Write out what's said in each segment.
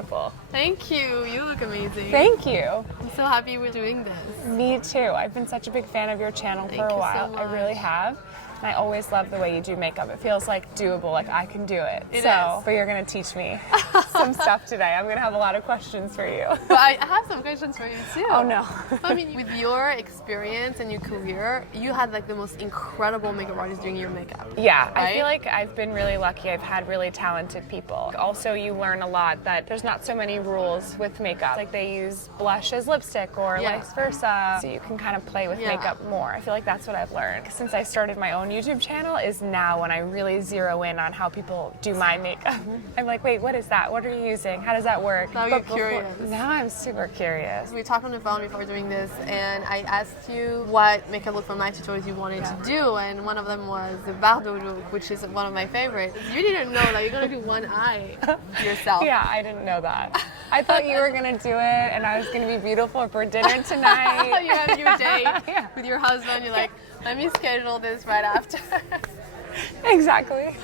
beautiful. Thank you. You look amazing. Thank you. I'm so happy we're doing this. Me too. I've been such a big fan of your channel for a while. I really have. And I always love the way you do makeup. It feels like doable, like I can do it. But you're gonna teach me some stuff today. I'm gonna have a lot of questions for you. But I have some questions for you too. Oh no. I mean, with your experience and your career, you had like the most incredible makeup artist doing your makeup. Yeah, right? I feel like I've been really lucky. I've had really talented people. Also, you learn a lot that there's not so many rules with makeup. Like they use blush as lipstick or vice versa. So you can kind of play with makeup more. I feel like that's what I've learned. Since I started my own YouTube channel is now when I really zero in on how people do my makeup. I'm like, wait, what is that? What are you using? How does that work? Now you're curious. Now I'm super curious. We talked on the phone before doing this, and I asked you what makeup look from my tutorials you wanted to do, and one of them was the Bardot look, which is one of my favorites. You didn't know that you're gonna do one eye yourself. Yeah, I didn't know that. I thought you were gonna do it, and I was gonna be beautiful for dinner tonight. You have your date with your husband. You're like, let me schedule this right after. Exactly.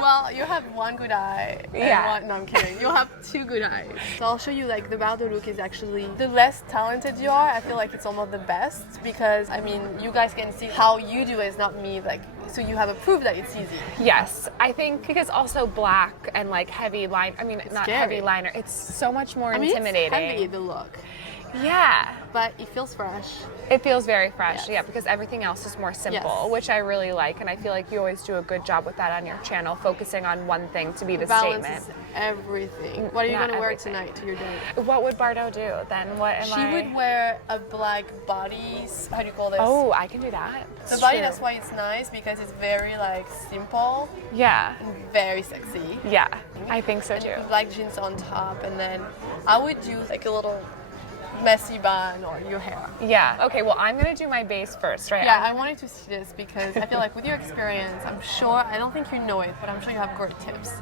Well, you have one good eye. And no, I'm kidding. You'll have two good eyes. So I'll show you, like, the Bardot look is actually, the less talented you are, I feel like it's almost the best, because, I mean, you guys can see how you do it, it's not me, like, so you have a proof that it's easy. Yes, I think because also black and like heavy line, I mean, not scary. heavy liner, it's so much more intimidating. It's heavy, the look. Yeah. But it feels fresh. It feels very fresh, because everything else is more simple, which I really like, and I feel like you always do a good job with that on your channel, focusing on one thing to be the balance statement. Is everything. What are you going to wear tonight to your date? What would Bardot do then? What am She would wear a black body, how do you call this? Oh, I can do that. The body, that's why it's nice, because it's very like simple. Yeah. And very sexy. Yeah, I think so and too. Black jeans on top, and then I would do like a little messy bun or your hair. Yeah. Okay, well, I'm going to do my base first, right? Yeah, I wanted to see this because I feel like with your experience, I'm sure, I don't think you know it, but I'm sure you have great tips.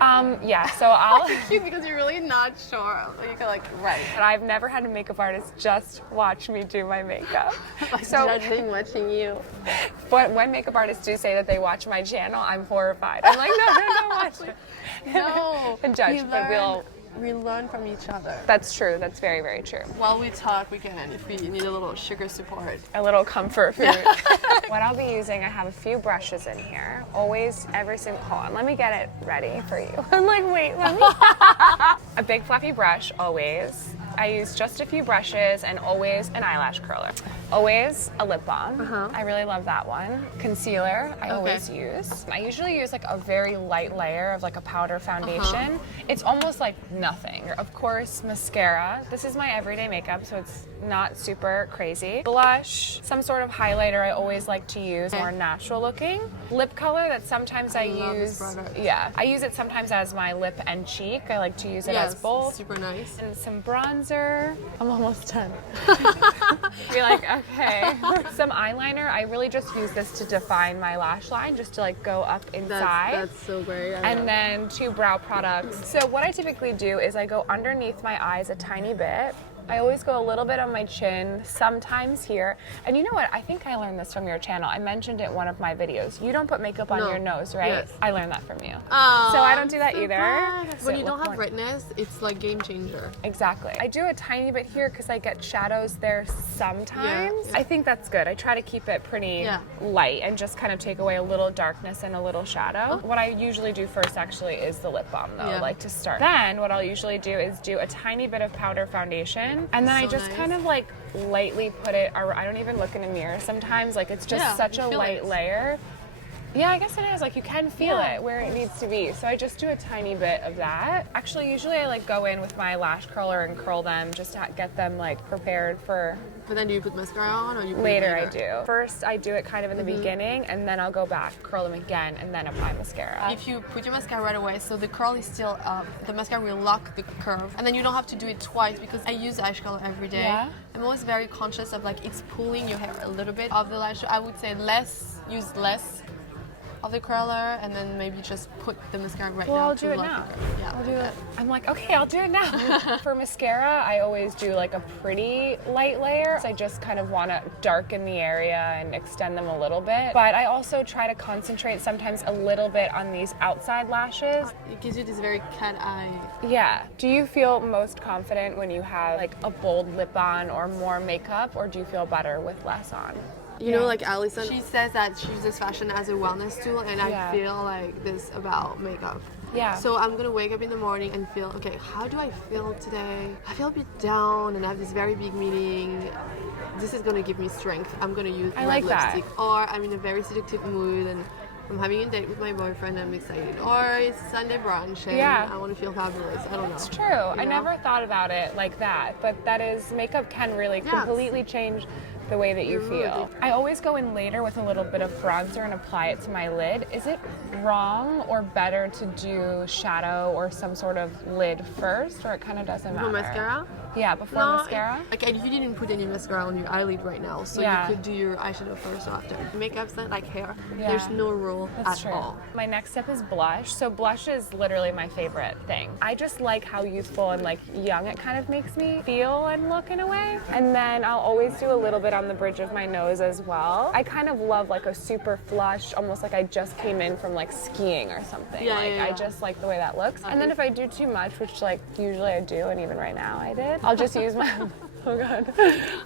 Yeah, so I'll... It's cute because you're really not sure. You can like, right. But I've never had a makeup artist just watch me do my makeup. Like so judging, watching you. But when makeup artists do say that they watch my channel, I'm horrified. I'm like, no, watch it. No. And judge, but we learn from each other. That's true. That's very, very true. While we talk, we can, if we need a little sugar support. A little comfort food. What I'll be using, I have a few brushes in here. Always, every single, hold on, let me get it ready for you. I'm like, wait, let me. A big fluffy brush, always. I use just a few brushes and always an eyelash curler. Always a lip balm. I really love that one. Concealer, I always use. I usually use like a very light layer of like a powder foundation. It's almost like nothing. Of course, mascara. This is my everyday makeup, so it's not super crazy. Blush, some sort of highlighter I always like to use, more natural looking. Lip color that sometimes I use. Yeah, I use it sometimes as my lip and cheek. I like to use it as both. Super nice. And some bronzer. I'm almost done. Be like, okay. Some eyeliner. I really just use this to define my lash line, just to like go up inside. That's so great. And then 2 brow products. So what I typically do is I go underneath my eyes a tiny bit. I always go a little bit on my chin, sometimes here. And you know what? I think I learned this from your channel. I mentioned it in one of my videos. You don't put makeup on your nose, right? Yes. I learned that from you. Oh, so I don't do that either. When you don't have redness, it's like game changer. Exactly. I do a tiny bit here because I get shadows there sometimes. I think that's good. I try to keep it pretty light and just kind of take away a little darkness and a little shadow. What I usually do first actually is the lip balm though, like to start. Then what I'll usually do is do a tiny bit of powder foundation. And then I just kind of like lightly put it, I don't even look in a mirror sometimes, like it's just such a light layer. Yeah, I guess it is. Like you can feel it where it needs to be. So I just do a tiny bit of that. Actually, usually I like go in with my lash curler and curl them just to get them like prepared for. But then do you put mascara on, or you put later? I do. First, I do it kind of in the beginning, and then I'll go back, curl them again, and then apply mascara. If you put your mascara right away, so the curl is still up, the mascara will lock the curve, and then you don't have to do it twice because I use lash curl every day. I'm always very conscious of like it's pulling your hair a little bit of the lash. I would say use less of the curler and then maybe just put the mascara right Well, now I'll to do it lock now. the curl. Yeah, I'll do it. I'm like, okay, I'll do it now. For mascara, I always do like a pretty light layer. I just kind of want to darken the area and extend them a little bit. But I also try to concentrate sometimes a little bit on these outside lashes. It gives you this very cat eye. Yeah. Do you feel most confident when you have like a bold lip on or more makeup, or do you feel better with less on? You know, like Allison, she says that she uses fashion as a wellness tool, and I feel like this about makeup. Yeah. So I'm gonna wake up in the morning and feel, okay, how do I feel today? I feel a bit down and I have this very big meeting. This is gonna give me strength. I'm gonna use red lipstick. Or I'm in a very seductive mood and I'm having a date with my boyfriend, I'm excited. Or it's Sunday brunch and I want to feel fabulous. I don't know. It's true. I never thought about it like that, but that is, makeup can really completely change the way that you feel. I always go in later with a little bit of bronzer and apply it to my lid. Is it wrong or better to do shadow or some sort of lid first, or it kind of doesn't matter? For mascara? Yeah, before mascara? Okay, you didn't put any mascara on your eyelid right now, so you could do your eyeshadow first or after. Makeup's not like hair. There's no rule at all. My next step is blush. So blush is literally my favorite thing. I just like how youthful and like young it kind of makes me feel and look in a way. And then I'll always do a little bit on the bridge of my nose as well. I kind of love like a super flush, almost like I just came in from like skiing or something. I just like the way that looks. And then if I do too much, which like usually I do, and even right now I did, I'll just use my, oh god,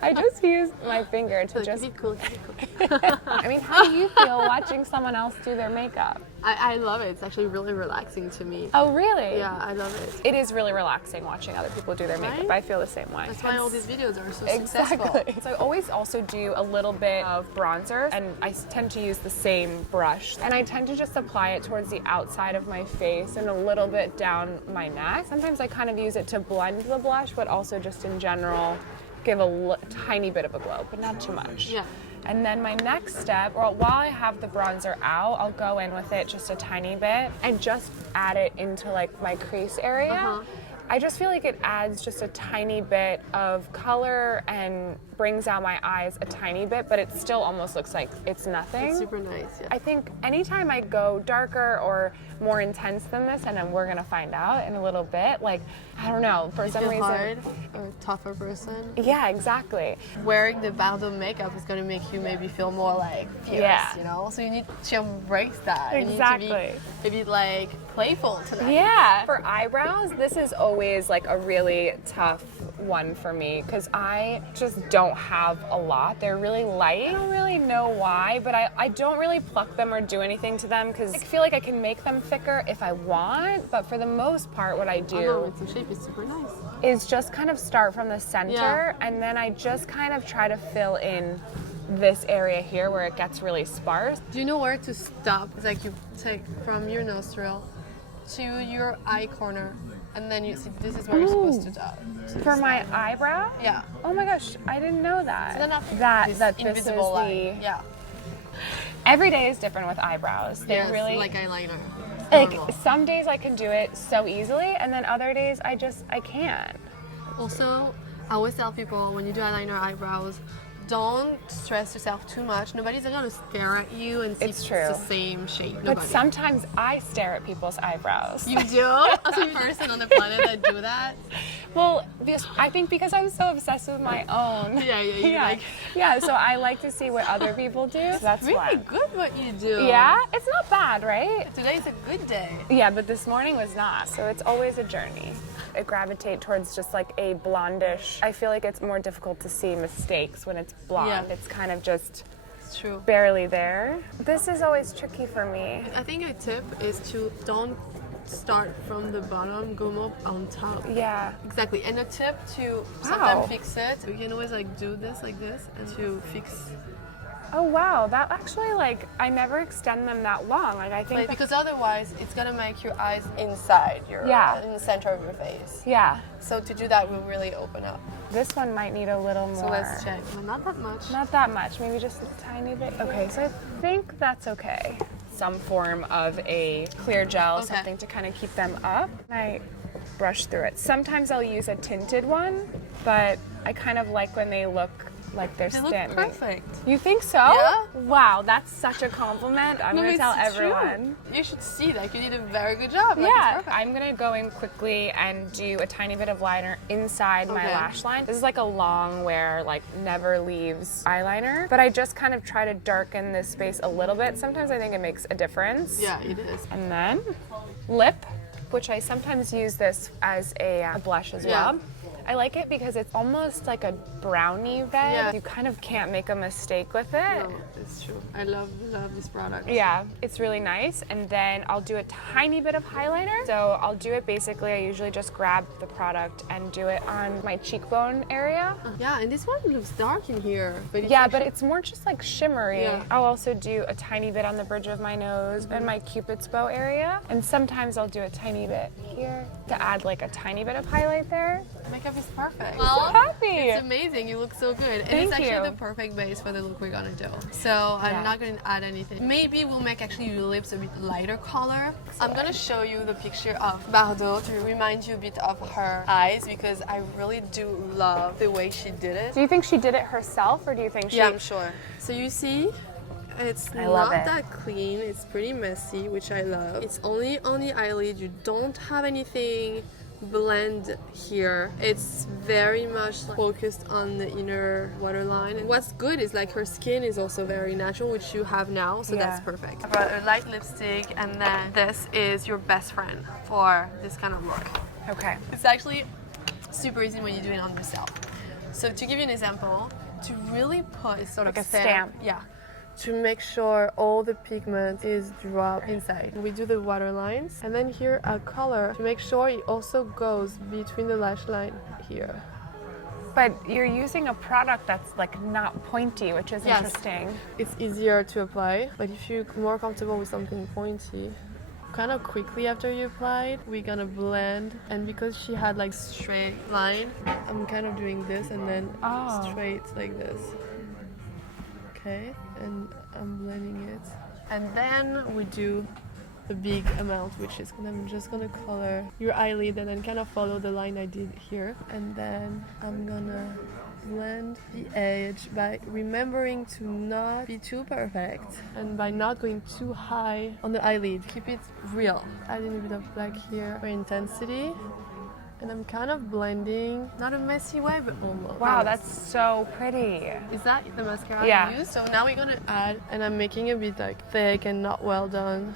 I just use my finger to just, I mean, how do you feel watching someone else do their makeup? I love it. It's actually really relaxing to me. Oh, really? Yeah, I love it. It is really relaxing watching other people do their makeup. I feel the same way. That's why all these videos are so successful. So I always also do a little bit of bronzer, and I tend to use the same brush. And I tend to just apply it towards the outside of my face and a little bit down my neck. Sometimes I kind of use it to blend the blush, but also just in general give a tiny bit of a glow, but not too much. Yeah. And then my next step, well, while I have the bronzer out, I'll go in with it just a tiny bit and just add it into like my crease area. I just feel like it adds just a tiny bit of color and brings out my eyes a tiny bit, but it still almost looks like it's nothing. It's super nice, I think anytime I go darker or more intense than this, and then we're gonna find out in a little bit, like, I don't know, for some reason. Hard or tougher person? Yeah, exactly. Wearing the Bardot makeup is gonna make you maybe feel more like fierce, you know? So you need to embrace that. Exactly. You need to be maybe like playful tonight. Yeah. For eyebrows, this is always like a really tough one for me because I just don't have a lot. They're really light. I don't really know why, but I don't really pluck them or do anything to them because I feel like I can make them thicker if I want, but for the most part what I do the shape is super nice. Is just kind of start from the center and then I just kind of try to fill in this area here where it gets really sparse. Do you know where to stop? It's like you take from your nostril to your eye corner, and then you see this is where you're supposed to stop. For my eyebrow? Yeah. Oh my gosh, I didn't know that. So then that invisible line. Yeah. Every day is different with eyebrows. They're really like eyeliner. Like some days I can do it so easily, and then other days I can't. Also, I always tell people when you do eyeliner, eyebrows, don't stress yourself too much. Nobody's gonna stare at you and see it's the same shape. But sometimes I stare at people's eyebrows. You do? I'm the person on the planet that do that. Well, I think because I'm so obsessed with my own. Yeah. So I like to see what other people do. So that's really good what you do. Yeah, it's not bad, right? Today's a good day. Yeah, but this morning was not. So it's always a journey. I gravitate towards just like a blondish. I feel like it's more difficult to see mistakes when it's blonde. Yeah. It's kind of just barely there. This is always tricky for me. I think a tip is to don't start from the bottom, go more on top. Yeah. Exactly. And a tip to sometimes fix it, you can always like do this like this and to fix. Oh wow, that actually I never extend them that long. I think because otherwise it's gonna make your eyes inside your in the center of your face. Yeah. So to do that will really open up. This one might need a little more. So let's check. Well, not that much. Not that much. Maybe just a tiny bit. Okay, so I think that's okay. Some form of a clear gel, something to kind of keep them up. I brush through it. Sometimes I'll use a tinted one, but I kind of like when they look like they're They look standing. perfect. You think so? Yeah. Wow, that's such a compliment. I'm gonna tell everyone. True. You should see, like, you did a very good job. Like, Yeah, it's perfect. I'm gonna go in quickly and do a tiny bit of liner inside my Okay. lash line. This is like a long wear, like never leaves eyeliner, but I just kind of try to darken this space a little bit. Sometimes I think it makes a difference. Yeah, it is. And then lip, which I sometimes use this as a blush as Yeah. well. I like it because it's almost like a brownie red. Yeah. You kind of can't make a mistake with it. No, it's true. I love this product. Yeah, it's really nice. And then I'll do a tiny bit of highlighter. So I'll do it basically, I usually just grab the product and do it on my cheekbone area. Yeah, and this one looks dark in here. But it's Yeah, actually, but it's more just like shimmery. Yeah. I'll also do a tiny bit on the bridge of my nose and my cupid's bow area. And sometimes I'll do a tiny bit here to add like a tiny bit of highlight there. makeup is perfect. I'm happy. It's amazing. You look so good. And Thank it's actually you. the perfect base for the look we're gonna do. So I'm Yeah. not gonna add anything. Maybe we'll make actually your lips a bit lighter color. I'm gonna show you the picture of Bardot to remind you a bit of her eyes because I really do love the way she did it. Do you think she did it herself or do you think she... Yeah, I'm sure. So you see, it's I love not it. that clean. It's pretty messy, which I love. It's only on the eyelid. You don't have anything blend here. It's very much focused on the inner waterline. And what's good is like her skin is also very natural, which you have now, so that's Yeah. perfect. I brought a light lipstick, and then this is your best friend for this kind of look. Okay. It's actually super easy when you do it on yourself. So to give you an example, to really put sort Like of a stamp. Yeah. To make sure all the pigment is dropped inside. We do the water lines, and then here a color to make sure it also goes between the lash line here. But you're using a product that's like not pointy, which is Yes. interesting. It's easier to apply, but if you're more comfortable with something pointy, kind of quickly after you apply it, we're gonna blend. And because she had like straight line, I'm kind of doing this and then straight like this. Okay, and I'm blending it. And then we do the big amount, which is I'm just gonna color your eyelid and then kind of follow the line I did here. And then I'm gonna blend the edge by remembering to not be too perfect and by not going too high on the eyelid. Keep it real. Adding a bit of black here for intensity. And I'm kind of blending, not a messy way, but almost. Wow, that's so pretty. Is that the mascara Yeah. you use? So now we're gonna add, and I'm making it a bit like thick and not well done.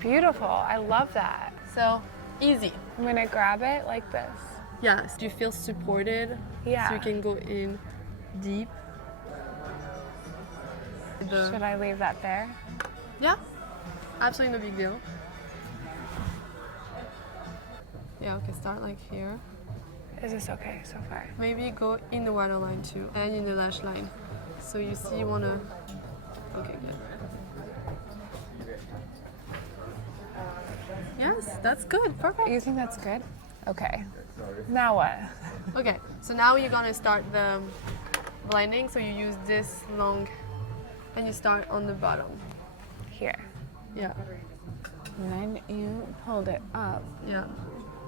Beautiful. I love that. So easy. I'm gonna grab it like this. Yes. Do you feel supported? Yeah. So you can go in deep. Should I leave that there? Yeah. Absolutely no big deal. Yeah. Okay. Start like here. Is this okay so far? Maybe go in the waterline too and in the lash line. So you see, you wanna. Okay. Good. Yes, that's good. Perfect. You think that's good? Okay. Now what? Okay, so now you're gonna start the blending. So you use this long and you start on the bottom. Here. Yeah, And then you hold it up. yeah.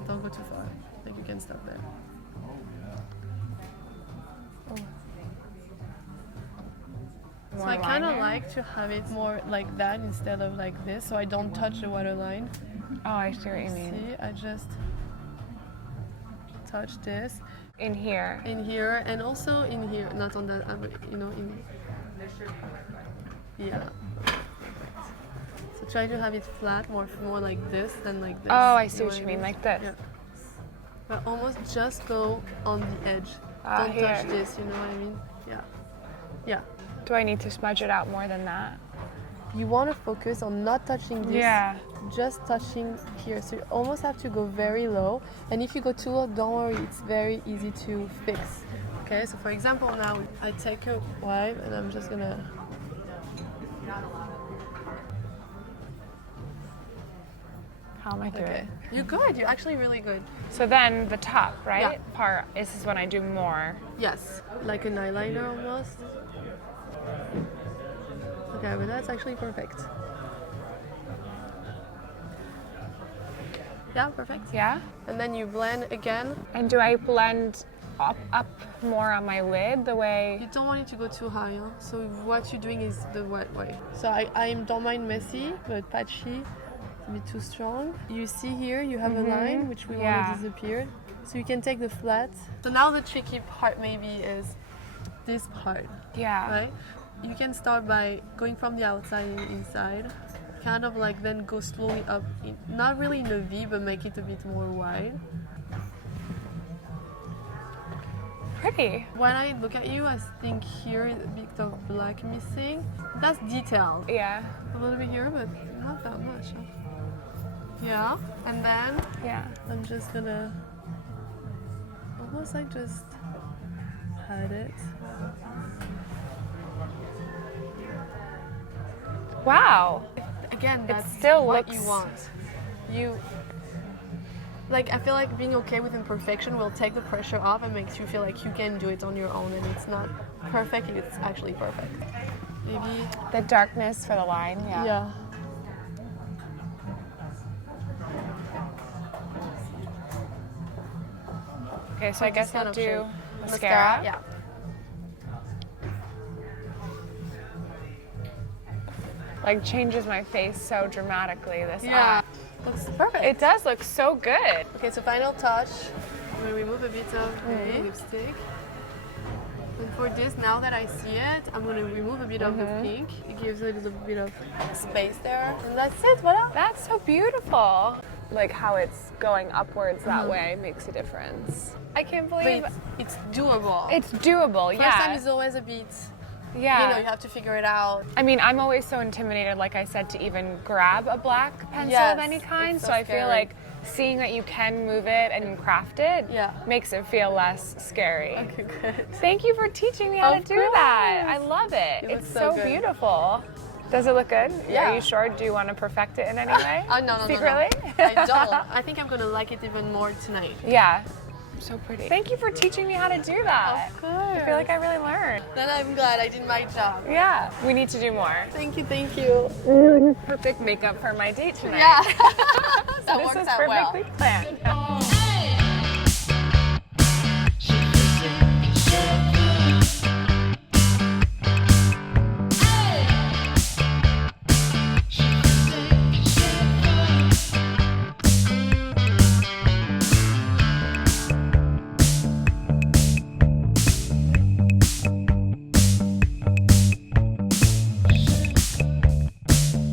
Don't go too far. Like you can stop there. So I kind of liner? like to have it more like that instead of like this, so I don't touch the waterline. Oh, I see what you mean. See, I just touch this In here. in here and also in here, not on that, but you know, in. Yeah. So try to have it flat, more like this than like this. Oh, I see know what you mean, like this. Yeah. But almost just go on the edge. Don't here. touch this, you know what I mean? Yeah. Yeah. Do I need to smudge it out more than that? You want to focus on not touching this, Yeah. just touching here. So you almost have to go very low. And if you go too low, don't worry, it's very easy to fix. Okay, so for example, now I take a wipe and I'm just gonna. How am I doing? Okay. You're good, you're actually really good. So then the top, right? Yeah. Part, this is when I do more. Yes, like an eyeliner almost. Okay, but that's actually perfect. Yeah, perfect. Yeah? And then you blend again. And do I blend up more on my lid the way. You don't want it to go too high, huh? So what you're doing is the right way. So I don't mind messy, but patchy, a bit too strong. You see here, you have a line which we want to disappear. So you can take the flat. So now the tricky part maybe is this part. Yeah. Right? You can start by going from the outside and inside. Kind of like then go slowly up, not really in a V, but make it a bit more wide. Pretty. When I look at you, I think here is a bit of black missing. That's detailed. Yeah. A little bit here, but not that much. Huh? Yeah, and then I'm just gonna almost like just hide it. Wow. Again, that's still what looks... you want. I feel like being okay with imperfection will take the pressure off and makes you feel like you can do it on your own, and it's not perfect, it's actually perfect. Maybe the darkness for the line, yeah. Okay, so I guess I'll do mascara. Yeah. Like changes my face so dramatically. This eye. Looks perfect. It does look so good. Okay, so final touch. I'm gonna remove a bit of the lipstick. And for this, now that I see it, I'm gonna remove a bit of the pink. It gives a little bit of space there. And that's it, voila. That's so beautiful. Like how it's going upwards that way makes a difference. I can't believe it's doable. It's doable, First time is always a bit, you have to figure it out. I mean, I'm always so intimidated, like I said, to even grab a black pencil of any kind. So I feel like seeing that you can move it and craft it makes it feel less scary. Okay, good. Thank you for teaching me how to do that. I love it. It's so beautiful. Does it look good? Yeah. Are you sure? Do you want to perfect it in any way? No. Secretly? I don't. I think I'm going to like it even more tonight. Yeah. So pretty. Thank you for teaching me how to do that. Of course. I feel like I really learned. Then I'm glad I did my job. Yeah. We need to do more. Thank you. Perfect makeup for my date tonight. Yeah. That works out well. This is perfectly planned.